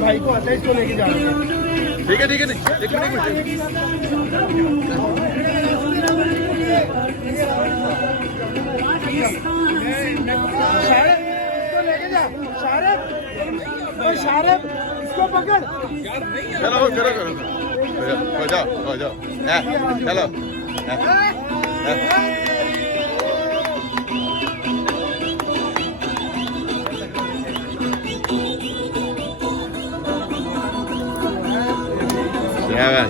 भाई को आता है, इसको लेके जाओ। ठीक है ठीक है, एक मिनट शारद, इसको पकड़। चलो करो करो, हो जाओ हो जाओ, चलो Yeah, man.